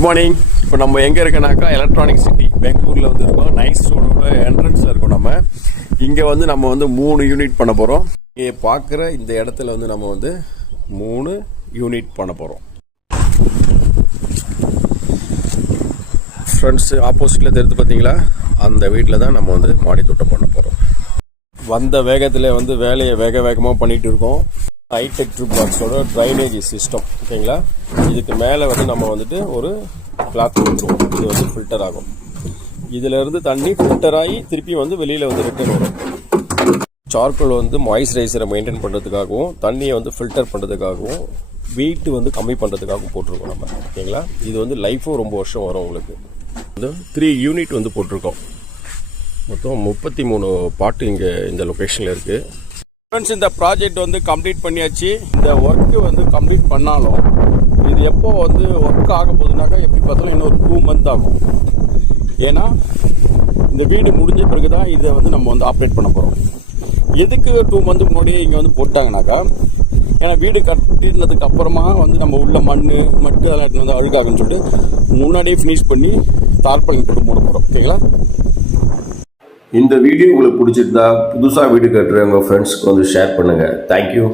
Good morning. இப்போ நம்ம எங்கே இருக்கனாக்கா எலக்ட்ரானிக் சிட்டி பெங்களூரில் வந்து இருக்கோம். நைஸ் ரோடோட என்ட்ரன்ஸில் இருக்கோம். இங்கே வந்து நம்ம வந்து 3 யூனிட் பண்ண போகிறோம். இங்கே பார்க்குற இந்த இடத்துல வந்து நம்ம வந்து 3 யூனிட் பண்ண போகிறோம். ஃப்ரெண்ட்ஸ் ஆப்போசிட்டில் தெரிஞ்சு பார்த்தீங்களா, அந்த வீட்டில் தான் நம்ம வந்து மாடி தோட்டம் பண்ண போகிறோம். வந்த வேகத்தில் வந்து வேலையை வேகமாக பண்ணிகிட்டு இருக்கோம். ஹைடெக் ட்ரிப் பாக்ஸோட ட்ரைனேஜ் சிஸ்டம், ஓகேங்களா. இதுக்கு மேலே வந்து நம்ம வந்துட்டு ஒரு கிளாத் கொடுத்துருவோம். இது வந்து ஃபில்டர் ஆகும். இதிலேருந்து தண்ணி ஃபில்டர் ஆகி திருப்பி வந்து வெளியில் வந்து ரிட்டர்ன் வரும். சார்கோல் வந்து மாய்ஸ்சரைசரை மெயின்டைன் பண்ணுறதுக்காகவும் தண்ணியை வந்து ஃபில்டர் பண்ணுறதுக்காகவும் வெயிட் வந்து கம்மி பண்ணுறதுக்காகவும் போட்டிருக்கோம் நம்ம, ஓகேங்களா. இது வந்து லைஃபும் ரொம்ப வருஷம் வரும் உங்களுக்கு. வந்து 3 யூனிட் வந்து போட்டிருக்கோம். மொத்தம் 33 பாட்டு இங்கே இந்த லொக்கேஷனில் இருக்குது. ஃப்ரெண்ட்ஸ், இந்த ப்ராஜெக்ட் வந்து கம்ப்ளீட் பண்ணியாச்சு. இந்த ஒர்க்கு வந்து கம்ப்ளீட் பண்ணாலும் இது எப்போ வந்து ஒர்க் ஆக போகுதுனாக்கா எப்படி பார்த்தாலும் இன்னொரு 2 மந்த் ஆகும். ஏன்னா இந்த வீடு முடிஞ்ச பிறகு தான் இதை வந்து நம்ம வந்து ஆப்ரேட் பண்ண போகிறோம். எதுக்கு 2 மந்த்துக்கு முன்னாடியே இங்கே வந்து போட்டாங்கனாக்கா, ஏன்னா வீடு கட்டினதுக்கு அப்புறமா வந்து நம்ம உள்ள மட்டு அதெல்லாம் வந்து அழுகாகுன்னு சொல்லிட்டு முன்னாடியே ஃபினிஷ் பண்ணி தார்பாலின் போட்டு மூட போகிறோம், ஓகேங்களா. இந்த வீடியோ உங்களுக்கு பிடிச்சிருந்தா புதுசாக வீடு கட்டுறவங்க ஃப்ரெண்ட்ஸ்க்கு வந்து ஷேர் பண்ணுங்கள். தேங்க்யூ.